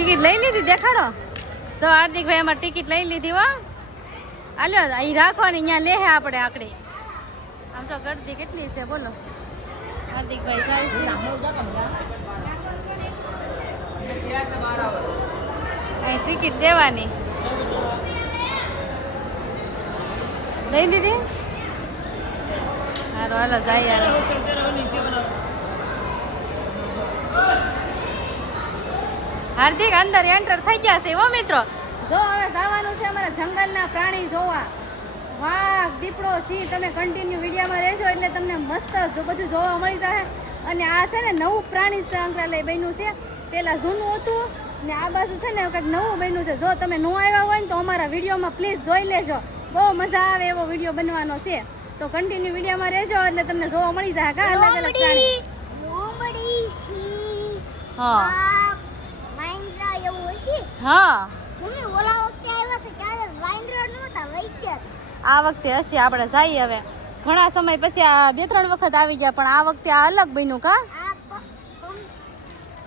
Ticket લઈ લીધી, દેખાડો. તો હાર્દિકભાઈ અમારે ટિકિટ લઈ લીધી હો. હાલો અહીં રાખવાની, અહીંયા લે આપણે આકડી. આમ તો ગરદી કેટલી છે, બોલો. હાર્દિકભાઈ અહીં ટિકિટ દેવાની. લઈ દીધી હાલો હાલો, જાય યાર. હાર્દિક અંદર એન્ટર થઈ ગયા છે હો મિત્રો. જો હવે જવાનું છે અમારા જંગલના પ્રાણી જોવા. વાઘ દીપડો સિંહ તમે કન્ટિન્યુ વિડીયોમાં રહેજો એટલે તમને મસ્ત જો બધું જોવા મળી જશે અને આ છે ને નવું પ્રાણી સંગ્રહાલય બન્યું છે. પહેલાં જૂનું હતું ને આ બાજુ છે ને કંઈક નવું બન્યું છે. જો તમે ન આવ્યા હોય ને તો અમારા વિડીયોમાં પ્લીઝ જોઈ લેજો. બહુ મજા આવે એવો વીડિયો બનવાનો છે. તો કન્ટિન્યુ વિડીયોમાં રહેજો એટલે તમને જોવા મળી જશે કા અલગ અલગ પ્રાણી. હા વાઘ વાંદરા એવું હશે હા. મમ્મી ઓલા વખતે આવ્યા તો ત્યારે વાંદરા નહોતા વહી ગયા. આ વખતે હશે આપણે જઈએ હવે. ઘણા સમય પછી આ બે ત્રણ વખત આવી ગયા પણ આ વખતે આ અલગ બન્યું કા?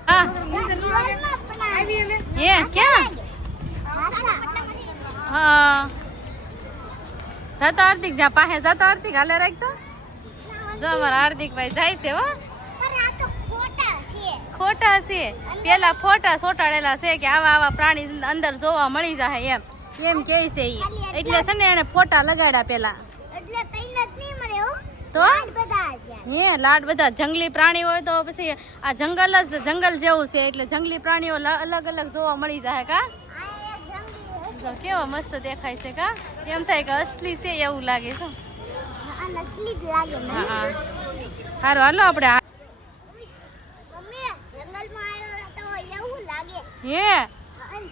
હા. હે ક્યાં? હા જતો હાર્દિક જા પાસે જતો હાર્દિક હાલે રાખતો જો અમારા હાર્દિકભાઈ જાય છે હો. ખોટા છે. પેલા ફોટા સોટાડેલા છે કે આવા આવા પ્રાણી અંદર જોવા મળી જાય એમ. એમ કે છે ઈ. એટલે છે ને એને ફોટા લગાડ્યા પેલા. તો? હે લાડ બધા જંગલી પ્રાણી હોય તો પછી આ જંગલ જ જંગલ જેવું છે. એટલે જંગલી પ્રાણીઓ અલગ અલગ જોવા મળી જાય કા? કેવો મસ્ત દેખાય છે કા? એમ થાય કે અસલી છે એવું લાગે છે. સારું હાલો આપણે આ- મમ્મી જંગલમાં આવ્યો તો એવું લાગે. હે?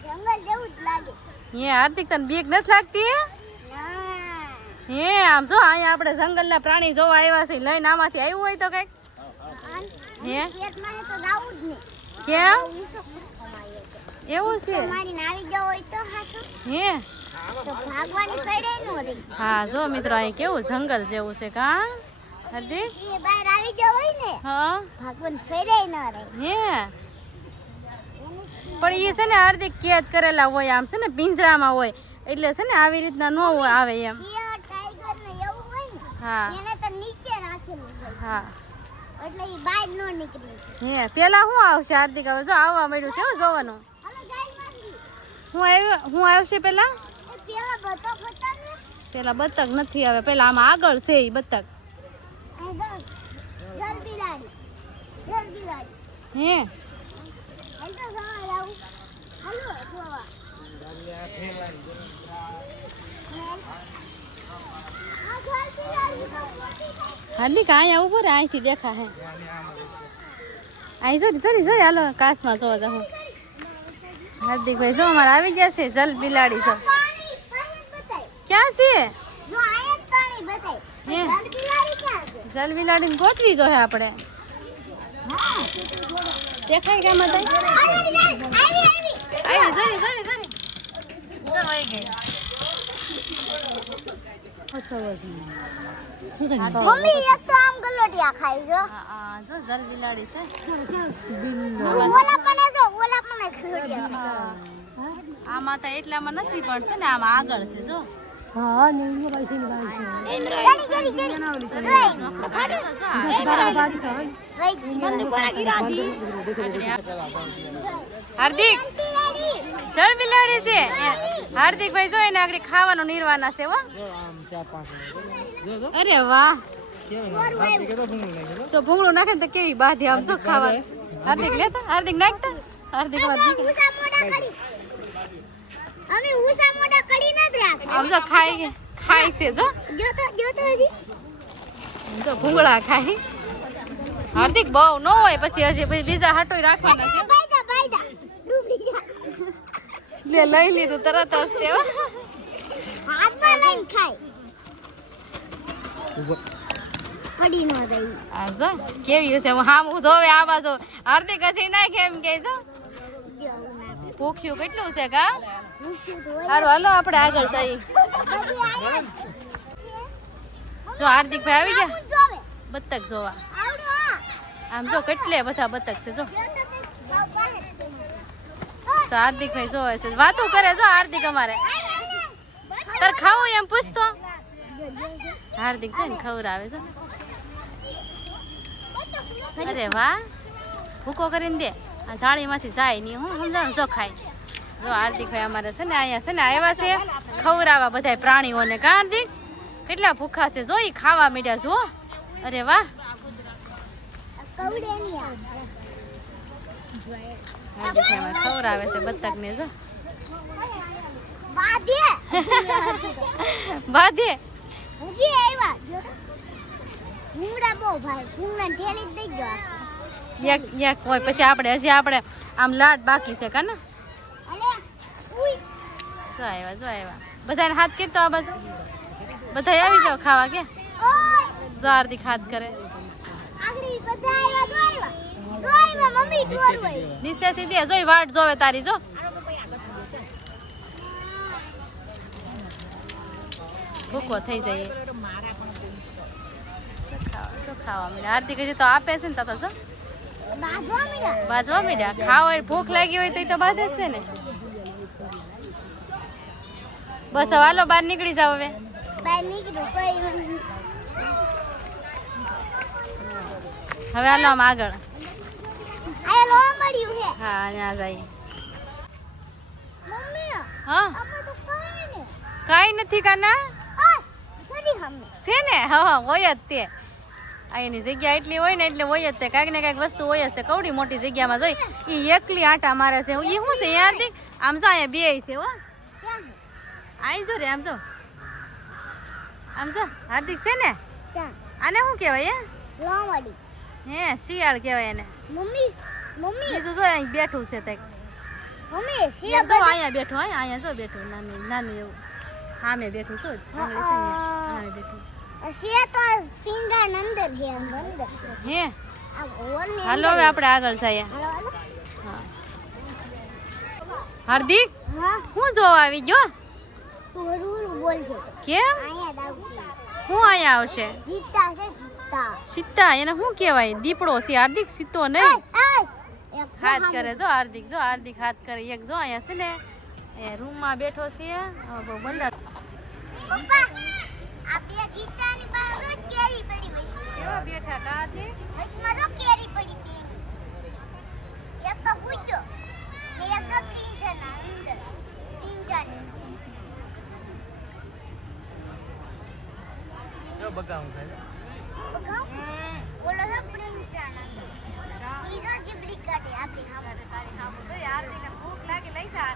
જંગલ જેવું જ લાગે. હે હાર્દિક તને બીક નથી લાગતી? હે આમ જો અહીંયા આપણે જંગલના પ્રાણી જોવા આવ્યા છે લઈને આમાંથી આવ્યું હોય તો કંઈક. હે? કેમ? એવું છે? મારી નાવી જો હોય તો હાચો. હે? ભાગવાની પડે નો રે હા જો મિત્રો અહીં કેવું જંગલ જેવું છે કા? હાર્દિક? બહાર આવી હોય ને હા. ભાગવાની પડે ન રે હે? પણ એ છે ને હાર્દિક કેદ કરેલા હોય આમ છે ને પિંજરામાં હોય. એટલે છે ને આવી રીતના ન હોય આવે એમ. હા. નીચે હા. હે પેલા શું આવશે હાર્દિક? હવે જો આવવા મળ્યું છે જોવાનું. હું આવ્યો હું આવશે પેલા? પેલા બતક નથી આવે પેલા આમાં આગળ છે એ બતક હે? હાલો. હાર્દિક અહીંયા ઊભો રે અહીંથી દેખા હે. અહીં સરી સરી સરી હાલો કાશમાં જોવા જાઉં હાર્દિકભાઈ જો અમારે આવી ગયા છે જલ બિલાડી તો ક્યાં છે? જો જ. જલ બિલાડી ગોતવી જોઈએ આપણે. દેખાય કે આમાં આવી આવી. આવી સરી સરી સરી જો વહી ગઈ મમ્મી એક તો આમ ગલોટિયા છે. હા, હા, જો જલ બિલાડી છે. ઓલા પણ જો ઓલા પણ ગલોટિયા આમાં તો એટલામાં નથી પણ છે ને આમાં આગળ છે જો. હાર્દિક. જળ બિલાડી છે. હાર્દિકભાઈ જો એને આગળ ખાવાનું નિર્વાના છે હો. અરે વાહ. જો. ભૂંગળું નાખે ને તો કેવી બાધી આમ શું ખાવાનું? હાર્દિક લેતા? હાર્દિક નાખતા? હાર્દિક અમે ઉસા મોટા કરી. નથી રાખતા આમ જો ખાઈ ગયા ખાય છે જો. જો તો જો તો હજી જો ભૂંગળા ખાય. હાર્દિક બહુ ન હોય પછી હજી પછી બીજા હાટો રાખવાના છે. લે લઈ લીધું તરત જ તે હાથમાં લઈને ખાય. પડી ન રહી. આ જો કેવી છે હામ જોવે આ બાજુ હાર્દિક હસી નાખે એમ કે જો. ભૂખ્યું કેટલું છે કા? સારું હાલો આપણે આગળ જઈએ. જો હાર્દિક ભાઈ આવી ગયા? બતક જોવા. આમ જો કેટલે બધા બતક છે જો. તો હાર્દિક ભાઈ જોવે છે. વાતું કરે જો હાર્દિક અમારે. તાર ખાવું એમ પૂછતો હાર્દિક છે ને ખવડાવે છે. અરે વાહ. ભૂકો કરીને દે. આ જાળીમાંથી જાય નહીં, હું સમજાણું? જો ખાય. જો હાર્દિકભાઈ અમારે છે ને અહીંયા છે ને આવ્યા છે. ખવડાવવા બધા પ્રાણીઓને. કા હાર્દિક? કેટલા ભૂખા છે. જો એ ખાવા મીડ્યા જુઓ અરે વાહ. આ. ખવડાવે છે બતકને જો. બાધે હજી આવ્યા. ભૂંગળા બહુ ભાઈ ભૂંગળા ઠેલી દઈ ગયો એક એક હોય. પછી આપણે હજી આપણે આમ લાડ બાકી છે કાને જો આવ્યા જો આવ્યા. બધાને હાથ કેતો આ બાજુ? બધા આવી જાવ ખાવા કે? ઓય. જો હાર્દિક હાથ કરે. આગળ બધા આવ્યા તો આવ્યા તો આવ્યા મમ્મી દોર હોય નીચેથી દે, જોઈ વાટ જોવે તારી, જો. ભૂકો થઈ જાય એ. તો તો આપે છે ને તો તો જો. બાંધવા બાજવા ખાવા ભૂખ લાગી હોય તો તો બાંધે છે ને. બસ હવે હાલો, બહાર નીકળી જાવ હવે. હવે હાલો આમ આગળ. આ લો મળ્યું છે. હા ન્યા જાય મમ્મી હા? તો કોઈ ને કાંઈ નથી કાના? છે ને? હા હોય જ તે. અહીંની જગ્યા એટલી હોય ને એટલે હોય જ તે. કાંઈક ને કાંઈક વસ્તુ હોય જ તે. કવડી મોટી જગ્યામાં જોઈ. એ એકલી આટા મારે છે. એ શું છે? યાર આમ જો અહીંયા બે છે હો. આવી જો રે આમ જો. આમ જો. હાર્દિક છે ને? આને શું કહેવાય હે શિયાળ કહેવાય એને. Mummy mummy. બીજું જો અહીં બેઠું છે તે મમ્મી શિયા તો અહીંયા બેઠો હોય અહીંયા જો બેઠો નાનું નાનું એવું. સામે બેઠું છું આંગળી સામે બેઠું શિયા તો પિંગા અંદર છે અંદર. હે? હાલો હવે આપણે આગળ જઈએ. હાર્દિક હું? જોવા આવી ગયો? કેમ? હું અહીંયા આવશે? જીતા છે જીતા. સીતા એને શું કહેવાય? દીપડો છે હાર્દિક સીતો નહીં. હાથ કરે જો હાર્દિક જો હાર્દિક હાથ કરે. એક જો અહીંયા છે ને એ રૂમમાં બેઠો છે. બહુ બંધ આ બે જીતાની પાસે જો કેરી પડી હોય કેવા બેઠા કા હાર્દિક વચમાં જો કેરી પડી પડી એક તો હુજો ને એક તો પિંજરાના અંદર પિંજરાની બગાવ ઓલો તો પિંજરાના અંદર ઈ જો જીબડી કાઢે આપી સામે તો હાર્દિકને ભૂખ લાગી લઈ જા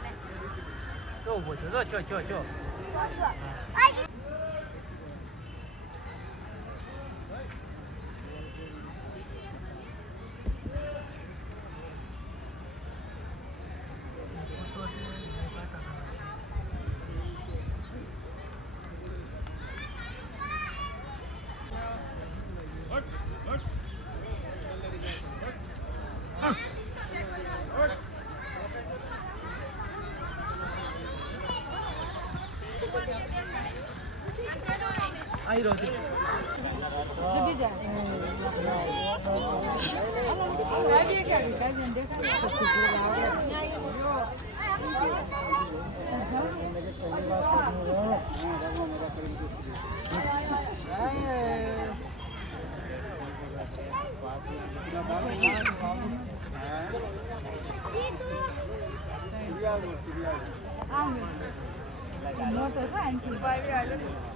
આને છો છો આય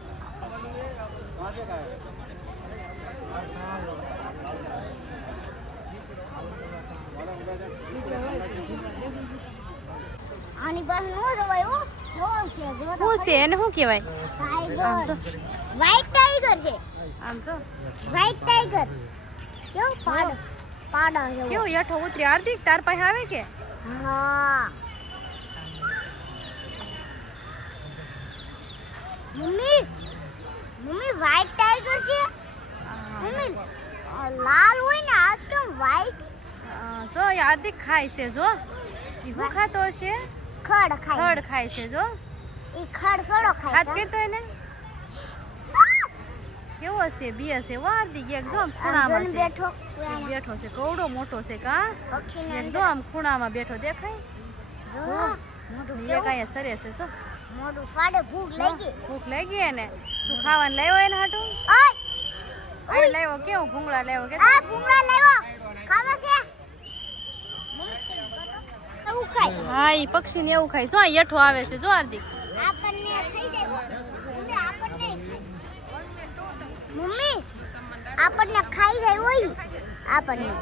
આની પાસે નો જવાય હો નો છે જો તો શું છે એને શું કહેવાય આમ જો ટાઈગર વ્હાઈટ ટાઈગર છે આમ જો વ્હાઈટ ટાઈગર કેવું પાડ પાડા છે કેવું યઠો ઉતરી હાર્દિક તાર પાસે આવે કે હા મમ્મી મમ્મી વ્હાઈટ ટાઈગર છે? મમ્મી લાલ હોય ને આજ કેમ વ્હાઈટ જો એ હાર્દિક ખાય છે જો. શું ખાતો હશે? ખડ ખાય ખડ ખાય છે જો. ઈ ખડ થોડો ખાય હાથ કા? કરતો એને? કેવો હશે બે હશે વાર્દી એક જો ખૂણામાં છે. બેઠો બેઠો છે કવડો મોટો છે કા? પક્ષીને જો આમ ખૂણામાં બેઠો દેખાય. જો મોટો એક અહીંયા સરે છે જો. મોઢું ફાડે ભૂખ લાગી. ભૂખ લાગી એને. તું ખાવાનું લાવ્યો એને હાટું? ઓય આ લાવ્યો કેવું? ભૂંગળા લાવ્યો કે આ ભૂંગળા લાવ્યો ખાવા છે. એવું ખાય? હા ઈ પક્ષી ને એવું ખાય. જો આ યઠો આવે છે. જો હાર્દિક. આપણને થઈ જાય. મમ્મી આપણને મમ્મી આપણને ખાઈ જાય હોય આપણને.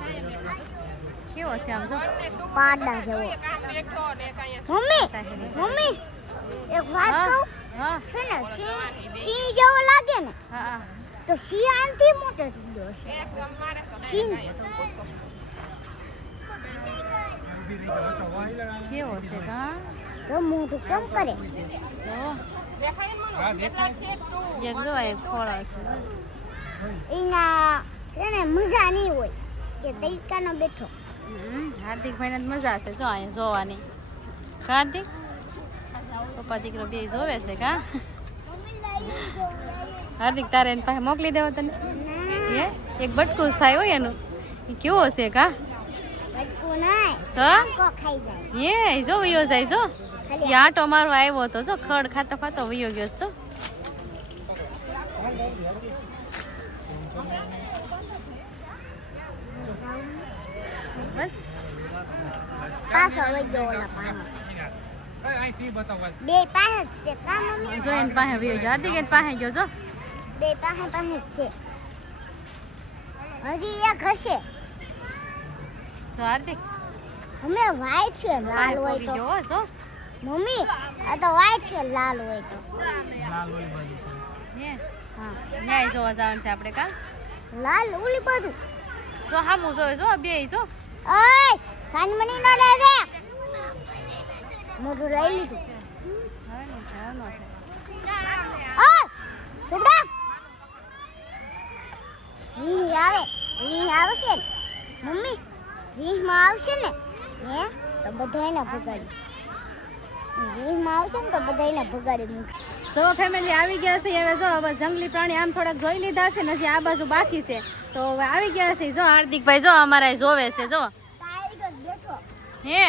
કેવો છે આમ જો? પાડા જેવો. મમ્મી મમ્મી એક વાત કહું? છે ને સિંહ સિંહ જેવો લાગે ને. તો સિંહ આનથી મોટો થઈ છે સિંહ. કેવો છે કા તો મોટું કેમ કરે? જો. એક જો ખોળો છે. એના એને મજા નહીં હોય કે તૈકાનો બેઠો. હમ, હાર્દિકભાઈને જ મજા છે જો અહીંયા જોવાની. હાર્દિક? પપ્પા દીકરો જોવે છે કા? હાર્દિક, તારે એની પાસે મોકલી દેવો તને? હે? એક બટકું થાય હોય એનું. એ કેવો હશે કા? હે? જો વયો જાય, જો. એ આટો મારો આવ્યો હતો, જો, ખડ ખાતો ખાતો વયો ગયો છો બસ. પાછો વઈ ગયો પાનો. બે પાસે જ છે. કા મમ્મી? જો એની પાસે વયો ગયો હાર્દિક એની પાસે ગયો જો. બે પાસે પાસે જ છે. હજી એક હશે. જો હાર્દિક અમે વ્હાઈટ છે લાલ હોય તો. ગયો જો. મમ્મી આ તો વાઈટ છે લાલ હોય તો. હે હા. ન્યાય જોવા જવાનું છે આપણે કા? લાલ ઓલી બાજુ. જો હામું જોયો જો બે જો. ઓય સાનમની નો લે છે મોઢું લઈ લીધું. રીહ આવે રીહ આવશે ને? મમ્મી રીહમાં આવશે ને? હે? તો બધાયને ભગાડી. રીહમાં આવશે ને તો બધાયને ભગાડી મૂકી તો ફેમિલી આવી ગયા છે. હવે જો હવે જંગલી પ્રાણી આમ થોડાક જોઈ લીધા છે ને હજી આ બાજુ બાકી છે. તો હવે આવી ગયા છે. જો હાર્દિકભાઈ જો અમારા જોવે છે જો. હે?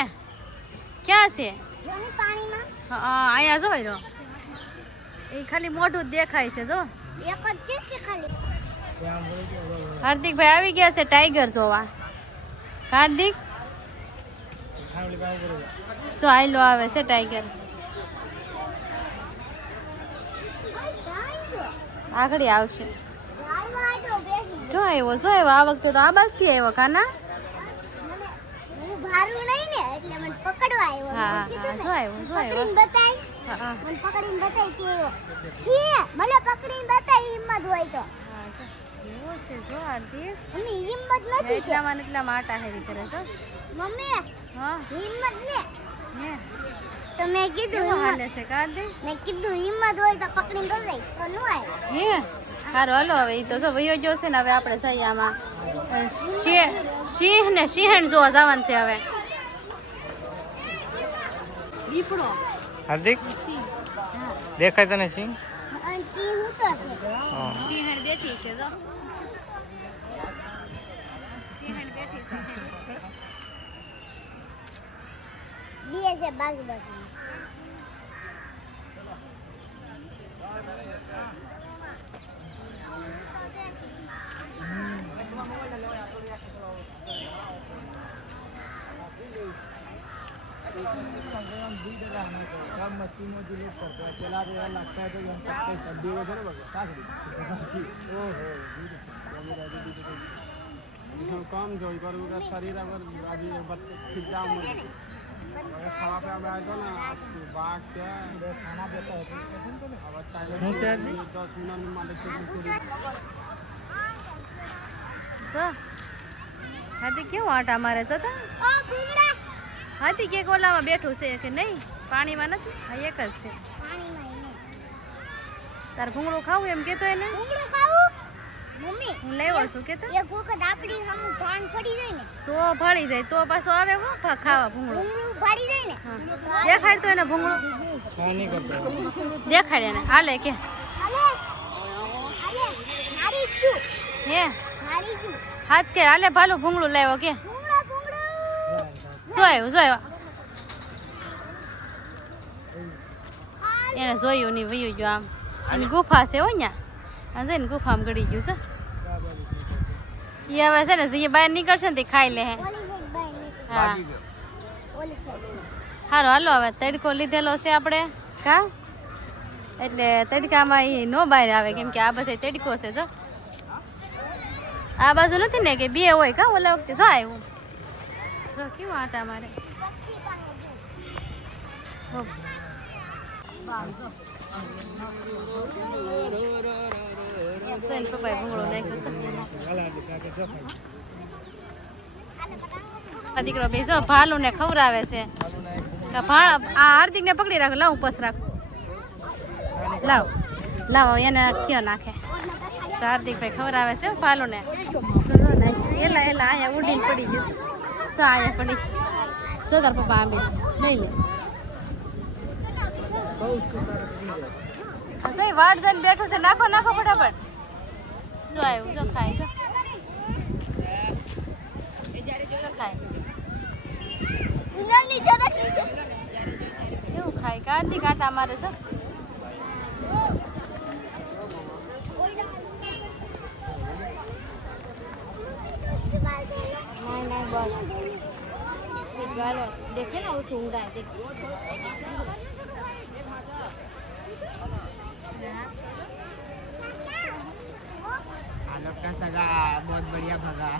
ક્યાં છે? અહીંયા જો રહ્યો. એ ખાલી મોઢું દેખાય છે જો. હાર્દિક હાર્દિકભાઈ આવી ગયા છે ટાઈગર જોવા. હાર્દિક? જો આયલો આવે છે ટાઈગર. આગળ આવશે. જો આવ્યો જો આવ્યો આ વખતે તો આ બાજથી આવ્યો કાના? ભારું નહીં ને એટલે મને પકડવા આવ્યો. હા મેં હા કીધું આવ્યો શું આવ્યો પકડીને બતાય. હા મને પકડીને બતાય કે એવો. છે મને પકડીને બતાય હિંમત હોય તો. એવો છે જો આરતી. મમ્મી હિંમત નથી એટલા એટલામાં એટલા માટા હેરી કરે છે. મમ્મી હા. હિંમત ને. હે. તો મેં કીધું હાલે છે કાર્તિક મેં કીધું હિંમત હોય તો પકડીને બતાય તો નું આવ્યો હે સારું હાલો હવે એ તો જો વયો ગયો છે ને હવે આપણે અ, સિંહ સિંહ ને સિંહણ જોવા જવાનું છે હવે. દીપડો. હાર્દિક? દેખાય તને સિંહ? અને બેઠી છે તો છે હા સિંહણ બેઠી છે જો સિંહણ બેઠી છે બે છે બાજુ બાજુ कम जो करू का शरीर अगर अभी बच खिंचा मुड़ अगर खावा पे अब आएगा ना आपको बाघ क्या खाना देता है अब अच्छा હું કે है दस मिनट में मालिक से पूरी જો હાથી કેવું આટા મારે છે તો ઓ ભૂંગળા હાથી કે ઓલામાં બેઠું છે કે નહીં? પાણીમાં નથી? હા એક જ છે. પાણીમાં તાર ભૂંગળું ખાવું એમ કેતો એને? ભૂંગળું ખાવું? મમ્મી હું લેવો છું કેતો? એક વખત આપણી સામું ભાન પડી જાય ને. તો ફળી જાય તો પાછો આવે હું ખાવા ભૂંગળું. ભૂંગળું ભાડી જાય ને. દેખાડ તો એને ભૂંગળું? દેખાડ એને. હાલે કે. અલે અલે હે? હાથ કે હાલે ભાલું ભૂંગળું લાવ્યો કે. ભૂંગળા ભૂંગળા જો આવ્યું જો આવ્યો એને જોયું નહીં વયું ગયું આમ. એની ગુફા છે હો આ જઈને ગુફામાં ગળી ગયું છે. એ હવે છે ને જે બહાર નીકળશે ને તે ખાઈ લે હે. સારું હાલો હવે તડકો લીધેલો છે આપણે. કા? એટલે તડકામાં એ નો બહાર આવે કેમ કે આ બધે તડકો છે જો. આ બાજુ નથી ને કે બે હોય કા ઓલા વખતે? જો આવ્યું જો કેવું આટા મારે. પપ્પાએ ભૂંગળો નાખ્યો છે. દીકરો બે જો ભાલું ને ખવરાવે છે. આ હાર્દિક ને પકડી રાખો, લાવ ઉપસ રાખો. લાવ. લાવ એને કયો નાખે. હાર્દિક ભાઈ ખવડાવે છે ભાલુ ને એલા એલા, અહીંયા ઉડીને પડી ગયું અહીંયા પડી જો તાર પપ્પા આંબી લઈ લે જઈ વાટ જઈને બેઠું છે. નાખો નાખો ફટાફટ. જો આવ્યું જો ખાય જો. જો ખાય. કેવું ખાય? કાર્તિક કાંટા મારે છે बस एक बार देखे ना वो सूंघ रहा है देख आलोक का सगा बहुत बढ़िया भगा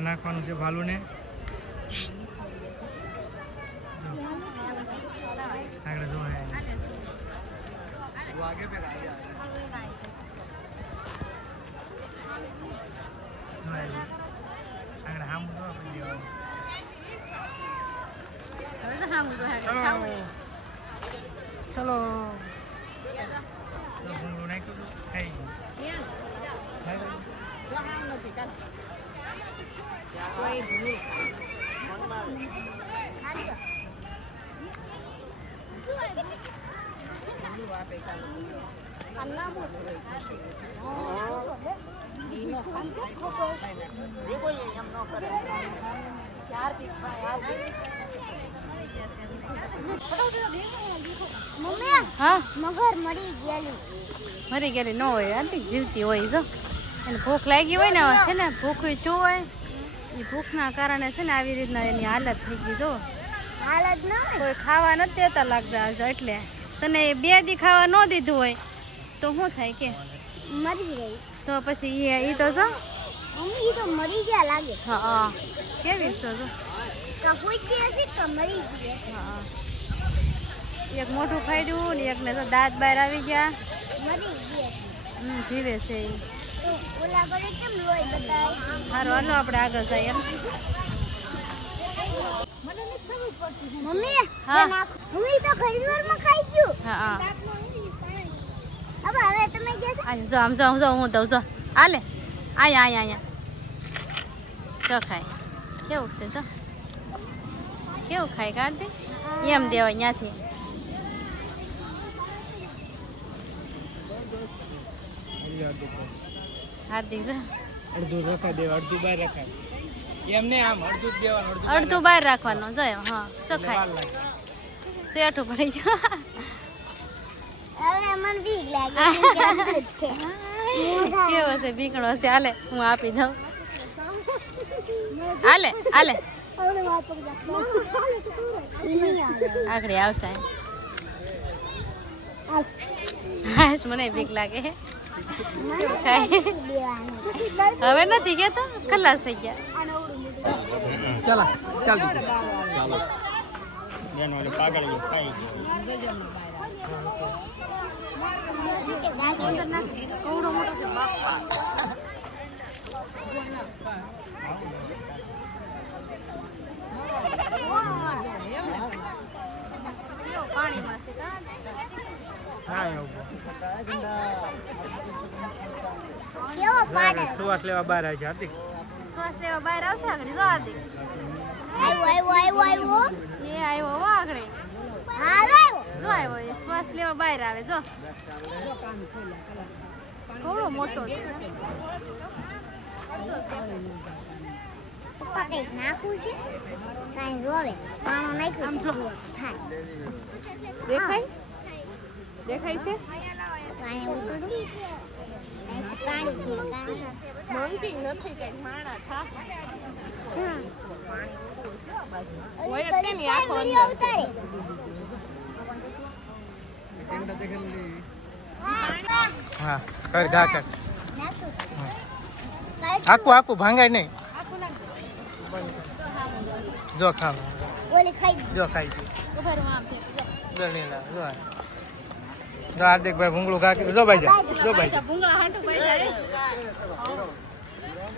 નાખવાનું છે ભાલુને આગળ જો હે. वो आगे पे आ गया જો હવે તો હામ તો હે ચલો ખાવું ચલો તો ભૂંગળું નાખ્યું હતું, ખાઈ ગયું. ખાઈ ગયું. મમ્મી હા? મગર મરી ગયેલું મરી ગયેલી ન હોય આંટી જીવતી હોય જો. એને ભૂખ લાગી હોય ને છે ને ભૂખ ચૂ હોય? એ ભૂખના કારણે છે ને આવી રીતના એની હાલત થઈ ગઈ જો. હાલત ના હોય? કોઈ ખાવા નથી દેતા લાગતા એટલે. તને એ બે દી ખાવા ન દીધું હોય તો શું થાય કે? મરી ગઈ. તો પછી એ તો જો. મમ્મી તો મરી ગયા લાગે. હા હા. કેવી તો જો? એક મોટું ફાડ્યું ને એકને તો દાંત બહાર આવી ગયા. હમ, જીવે છે સારું હાલો આપણે આગળ જઈએ. મમ્મી હા. મમ્મી તો ખરીદવારમાં ખાઈ ગયું. હા હવે હવે તમે જો આમ જો આમ જો હું દઉં જો. આલે. આયા આયા આયા. જો ખાય. કેવું છે જો? કેવું ખાય કાર્તિક એમ દેવાય ત્યાંથી હાર્દિક અડધું રખાઈ દેવા અડધું બહાર રખાય. એમને આમ અડધું જ દેવાનું અડધું અડધું બહાર રાખવાનું જો હા શું ખાય? ચેઠું પડી ગયો? હવે મને બીક લાગે. કેમ કે અદ્ભુત છે. કેવો છે બીકણો છે? હાલે હું આપી દઉં. હાલે હાલે. આખડે આવશે. હાશ મને બીક લાગે હવે નથી ગયા તો ખલાસ થઈ ગયા. ચાલો ચાલ પાગલ સુવાસ લેવા બહાર આવી છે હાર્દિક. શ્વાસ લેવા બહાર આવશે આગળ જો હાર્દિક. આવ્યો આવ્યો આવ્યો આવ્યો. એ આવ્યો હો આગળ. હા આવ્યો. જો આવ્યો એ શ્વાસ લેવા બહાર આવે જો. થોડો મોટો છે. પપ્પા કંઈક નાખવું છે? કાંઈ જોવે પાણો નાખ્યું. થાય દેખાય? દેખાય છે પાણી ઉતરું નહીં તો પાણી પીએ કાંઈ નથી કઈ માણા થા હોય જ ઓલી આખો હા કર ગા કર. આખું આખું ભાંગાય નહીં. જો ખાવ. ઓલી ખાઈ જો ખાઈ. જો. જો લીલા જો. આ. જો હાર્દિકભાઈ ભૂંગળું ખા જો ભાઈ જા. જો ભાઈ જા. ભૂંગળા હાટું ભાઈ જાય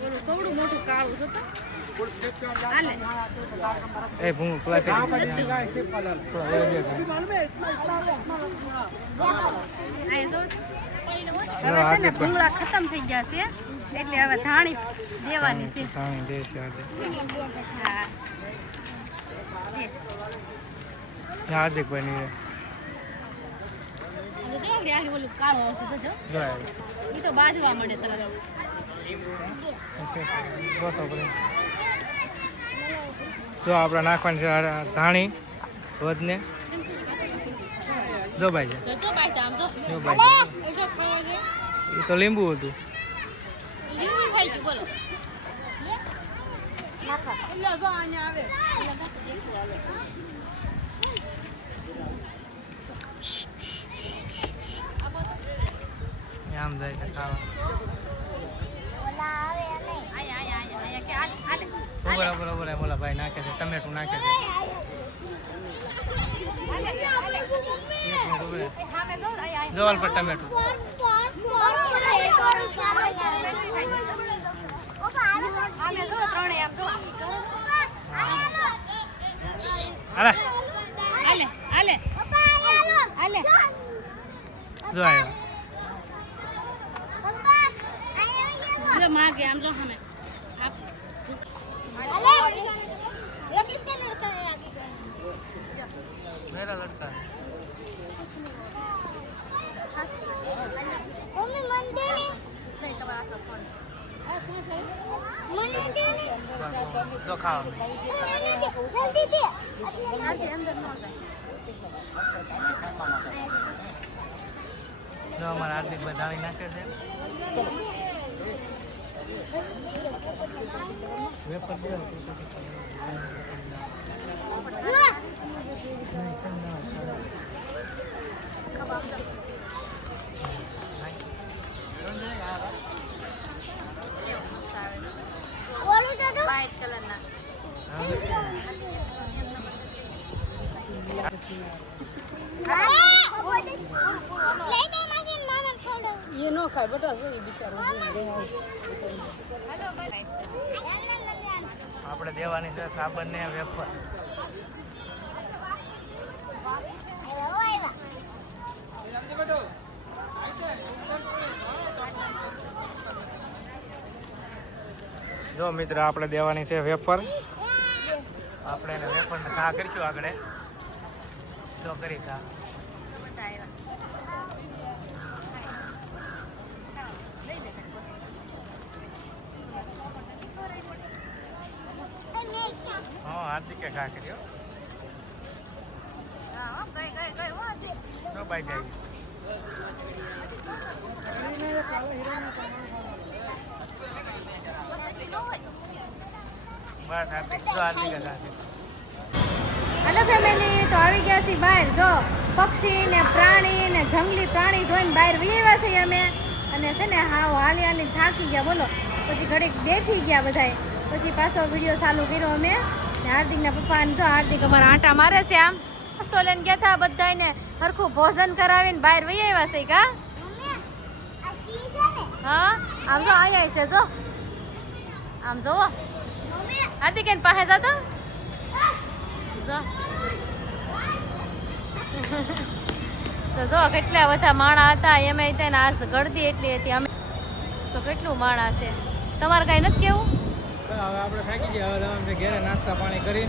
ઓલું કવડું મોટું કાળું હાલે. એ પેલા જો. હવે છે ને ભૂંગળા ખતમ થઈ ગયા છે. એટલે હવે ધાણી દેવાની છે. હા. દે. ઓલું કાળું આવશે તો જો. જો તો બાજવા મળે તરત. જો આપણા નાખવાની છે ધાણી વધને. જો ભાઈ જો. ભાઈ એ તો લીંબુ હતું. આમ જાય ખાવા ઓલા આવે નહીં. આયા આયા આયા આયા કે હાલે હાલે બરોબર બરોબર બોલા ભાઈ નાખે છે, ટમેટું નાખે છે. એક મિનિટ ઊભી રહે. સામે જો આયા. આયા જો હાલ પર ટમેટું જો આમ જો સામે મેરા લડકા હે. લઈ તમારા હાથમાં ફોન છે જો ખાવા આથી અંદર ન જાય જો અમારા હાર્દિક ભાઈ ધાણી નાખે છે વેફર દે. ખબર આમ જો કેવો મસ્ત આવે છે વ્હાઈટ કલરના બટા જોઈ બિચારો. હેલો આપણે દેવાની છે સાબન ને વેફર. જો મિત્ર, આપણે દેવાની છે વેફર. આપણે એને વેફર ને ઘા કરીશું આગળ. જો કરી લઈ હા હાર્દિકે ઘા કર્યો બાઈ જાય બસ હાર્દિક તો હાર્દિક હાર્દિકે હેલો ફેમિલી તો આવી ગયા છીએ બહાર. જો પક્ષી ને પ્રાણી ને જંગલી પ્રાણી જોઈને બહાર વી આવ્યા છીએ અમે. અને છે ને હાવ હાલી હાલી થાકી ગયા. બોલો. પછી ઘડીક બેઠી ગયા બધાય. પછી પાછો વીડિયો ચાલુ કર્યો અમે. ને હાર્દિકના પપ્પાને જો હાર્દિક અમારા આંટા મારે છે આમ. નાસ્તો લઈને ગયા હતા બધાને સરખું ભોજન કરાવીને બહાર વહી આવ્યા છે કા હા? આમ જો અહીંયા છે જો. આમ જોવો. હાર્દિક એને પાસે જતો? તો જો કેટલા બધા માણા હતા એમાં તેને આજ ગળદી એટલી હતી. અમે તો કેટલું માણા છે? તમારે કાંઈ નથી કેવું? આપણે થાકી ગયા, હવે ઘેરે નાસ્તા પાણી કરી